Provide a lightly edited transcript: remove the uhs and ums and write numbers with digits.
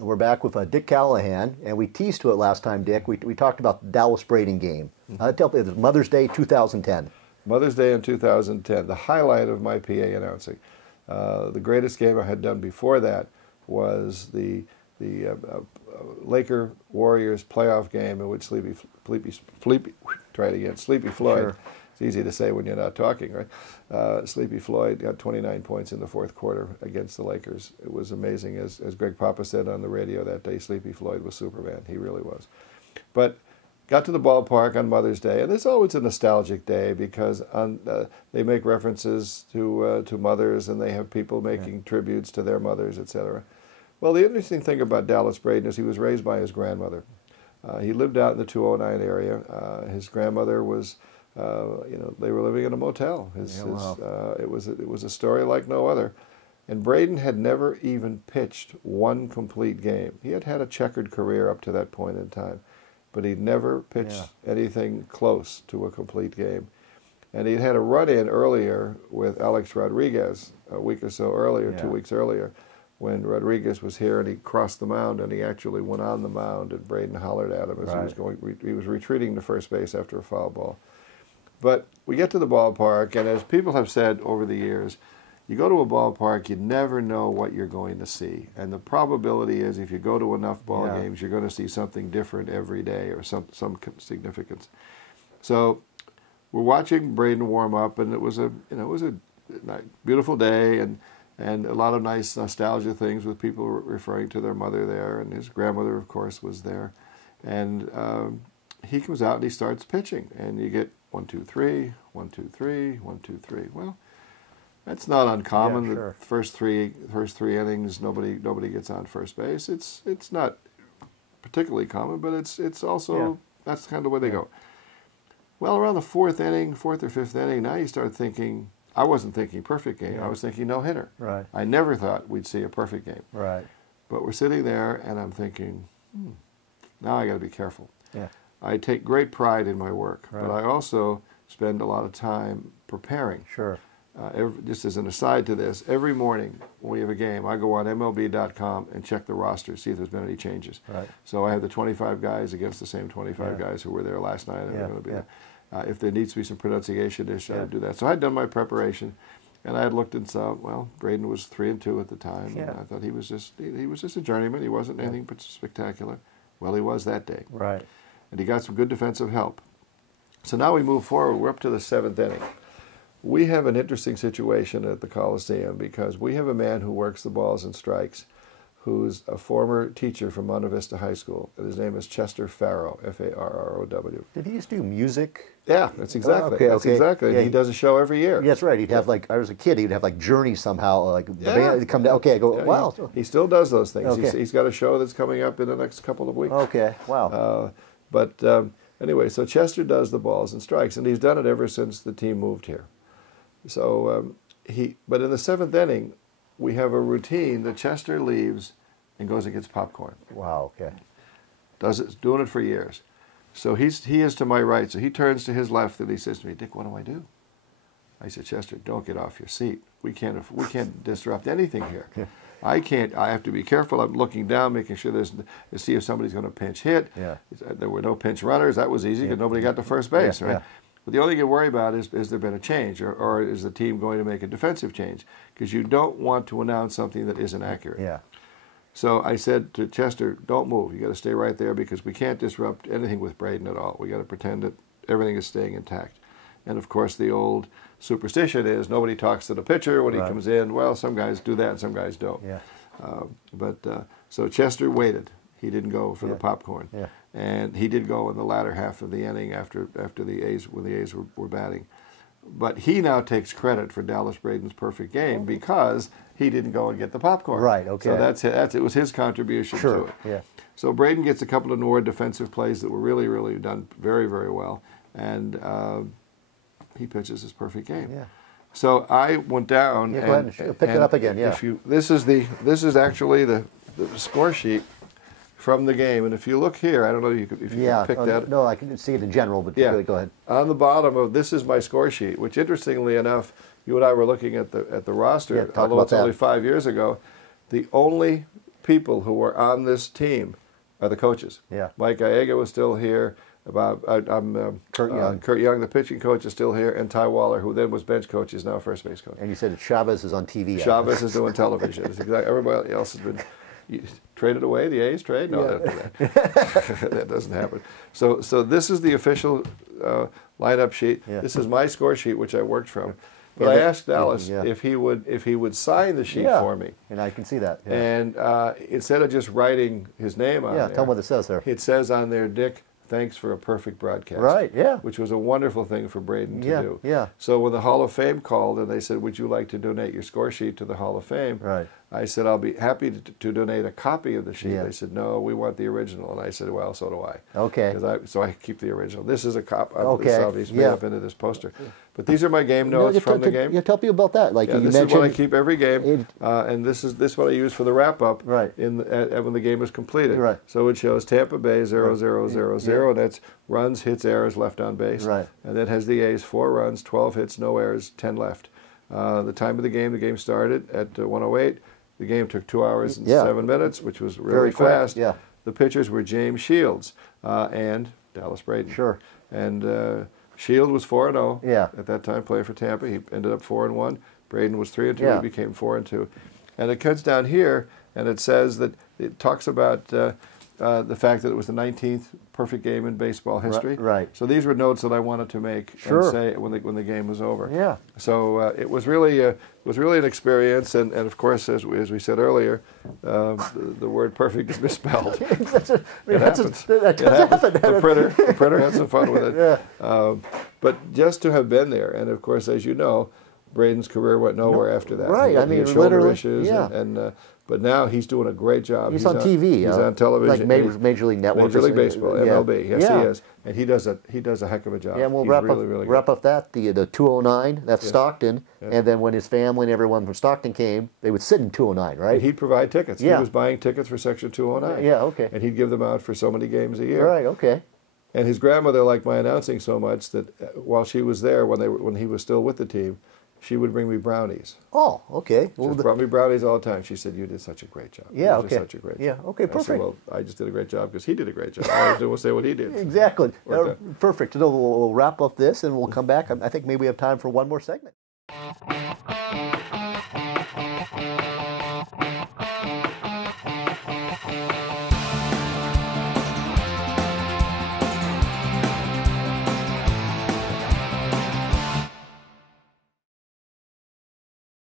We're back with Dick Callahan, and we teased to it last time, Dick. We talked about the Dallas Braden game. Tell me, it was Mother's Day 2010. Mother's Day in 2010, the highlight of my PA announcing. The greatest game I had done before that was the Laker Warriors playoff game in which Sleepy Floyd. Sure. It's easy to say when you're not talking, right? Sleepy Floyd got 29 points in the fourth quarter against the Lakers. It was amazing. As Greg Papa said on the radio that day, Sleepy Floyd was Superman. He really was. But got to the ballpark on Mother's Day, and it's always a nostalgic day because they make references to mothers, and they have people making tributes to their mothers, etc. Well, the interesting thing about Dallas Braden is he was raised by his grandmother. He lived out in the 209 area. His grandmother was, they were living in a motel. It was a story like no other. And Braden had never even pitched one complete game. He had had a checkered career up to that point in time, but he'd never pitched anything close to a complete game. And he'd had a run-in earlier with Alex Rodriguez a week or so earlier, 2 weeks earlier, when Rodriguez was here and he crossed the mound and he actually went on the mound and Braden hollered at him as he was going. He was retreating to first base after a foul ball. But we get to the ballpark, and as people have said over the years, you go to a ballpark, you never know what you're going to see. And the probability is if you go to enough ball games, you're going to see something different every day or some significance. So we're watching Braden warm up, and it was a beautiful day, and a lot of nice nostalgia things with people referring to their mother there, and his grandmother, of course, was there. And he comes out and he starts pitching, and you get 1, 2, 3, 1, 2, 3, 1, 2, 3. Well, that's not uncommon. The first three innings, nobody gets on first base. It's not particularly common, but it's also that's kind of the way they go. Well, around the fourth or fifth inning, now you start thinking. I wasn't thinking perfect game. I was thinking no hitter. Right. I never thought we'd see a perfect game. Right. But we're sitting there, and I'm thinking, now I got to be careful. Yeah. I take great pride in my work, but I also spend a lot of time preparing. Sure. Just as an aside to this, every morning when we have a game, I go on MLB.com and check the roster, see if there's been any changes. Right. So I have the 25 guys against the same 25 guys who were there last night, and they're going to be there. If there needs to be some pronunciation issue, I'd do that. So I'd done my preparation, and I had looked and saw, well, Braden was 3-2 at the time, and I thought he was just a journeyman. He wasn't anything but spectacular. Well, he was that day. Right. And he got some good defensive help. So now we move forward. We're up to the 7th inning. We have an interesting situation at the Coliseum because we have a man who works the balls and strikes who's a former teacher from Monte Vista High School. And his name is Chester Farrow, F-A-R-R-O-W. Did he used to do music? Yeah, that's exactly. Exactly. Yeah, he does a show every year. That's right. He'd have I was a kid, he'd have Journey somehow, like the band would come down. Okay, I go, wow. He still does those things. Okay. He's got a show that's coming up in the next couple of weeks. Okay, wow. Anyway, so Chester does the balls and strikes, and he's done it ever since the team moved here. So but in the 7th inning, we have a routine that Chester leaves and goes and gets popcorn. Wow, okay. Doing it for years. So he is to my right, so he turns to his left and he says to me, "Dick, what do I do?" I said, "Chester, don't get off your seat. We can't disrupt anything here. I have to be careful. I'm looking down, making sure to see if somebody's going to pinch hit. Yeah. There were no pinch runners. That was easy because nobody got to first base, right? Yeah. But the only thing you worry about is there been a change, or is the team going to make a defensive change? Because you don't want to announce something that isn't accurate. Yeah. So I said to Chester, "Don't move. You got to stay right there because we can't disrupt anything with Braden at all. We got to pretend that everything is staying intact." And of course, the old superstition is nobody talks to the pitcher when he comes in. Well, some guys do that and some guys don't. Yeah. So Chester waited. He didn't go for the popcorn. Yeah. And he did go in the latter half of the inning after the A's, when the A's were batting. But he now takes credit for Dallas Braden's perfect game because he didn't go and get the popcorn. Right, okay. So it was his contribution to it. Yeah. So Braden gets a couple of more defensive plays that were really, really done very, very well. And he pitches his perfect game. Yeah. So I went down go ahead and pick it up again. Yeah. This is actually the score sheet from the game, and if you look here, I don't know if you can pick that. No, I can see it in general, but go ahead. On the bottom of this is my score sheet, which interestingly enough, you and I were looking at the roster, although it's only 5 years ago. The only people who were on this team are the coaches. Yeah. Mike Gallega was still here. Kurt Young, the pitching coach, is still here, and Ty Waller, who then was bench coach, is now first base coach. And you said Chavez is on TV. Chavez is doing television. It's exactly, everybody else has been traded away. The A's trade? No, that doesn't happen. So this is the official lineup sheet. Yeah. This is my score sheet, which I worked from. But I asked Dallas if he would sign the sheet for me. And I can see that. Yeah. And instead of just writing his name on there, tell him what it says there. It says on there, Dick, thanks for a perfect broadcast. Right, yeah. Which was a wonderful thing for Braden to do. Yeah. So when the Hall of Fame called and they said, would you like to donate your score sheet to the Hall of Fame? Right. I said, I'll be happy to donate a copy of the sheet. They said, no, we want the original. And I said, well, so do I. Okay. So I keep the original. This is a copy. He's made up into this poster. But these are my game notes from the game. Yeah, tell people about that. Like you this mentioned, is what I keep every game, and this is what I use for the wrap up. Right. When the game is completed. Right. So it shows Tampa Bay 0-0-0-0, and that's runs, hits, errors, left on base. Right. And that has the A's 4 runs, 12 hits, no errors, 10 left. The time of the game started at 1:08. The game took 2 hours and 7 minutes, which was really fast. Yeah. The pitchers were James Shields and Dallas Braden. Sure. And Shield was 4-0 Yeah. at that time, playing for Tampa. He ended up 4-1. Braden was 3-2. He became 4-2. And it cuts down here, and it says that it talks about the fact that it was the 19th perfect game in baseball history. Right. So these were notes that I wanted to make and say when the game was over. Yeah. So it was really an experience, and of course, as we said earlier, the word perfect is misspelled. It happens. The printer had some fun with it. Yeah. But just to have been there, and of course, as you know, Braden's career went nowhere after that. Right. He had shoulder literally issues, but now he's doing a great job. He's on TV. He's on television. Like Major League Network. Major League Baseball, MLB. Yes, he is. And he does a heck of a job. Yeah, and we'll he's wrap up that, the 209, that's Stockton, and then when his family and everyone from Stockton came, they would sit in 209, right? And he'd provide tickets. Yeah. He was buying tickets for Section 209. Yeah, okay. And he'd give them out for so many games a year. Right, okay. And his grandmother liked my announcing so much that while she was there, when he was still with the team, she would bring me brownies. Oh, okay. She brought me brownies all the time. She said, you did such a great job. Yeah, you did such a great job. Yeah, okay, perfect. I said, well, I just did a great job because he did a great job. All I was doing was say what he did. Exactly. Perfect. So we'll wrap up this and we'll come back. I think maybe we have time for one more segment.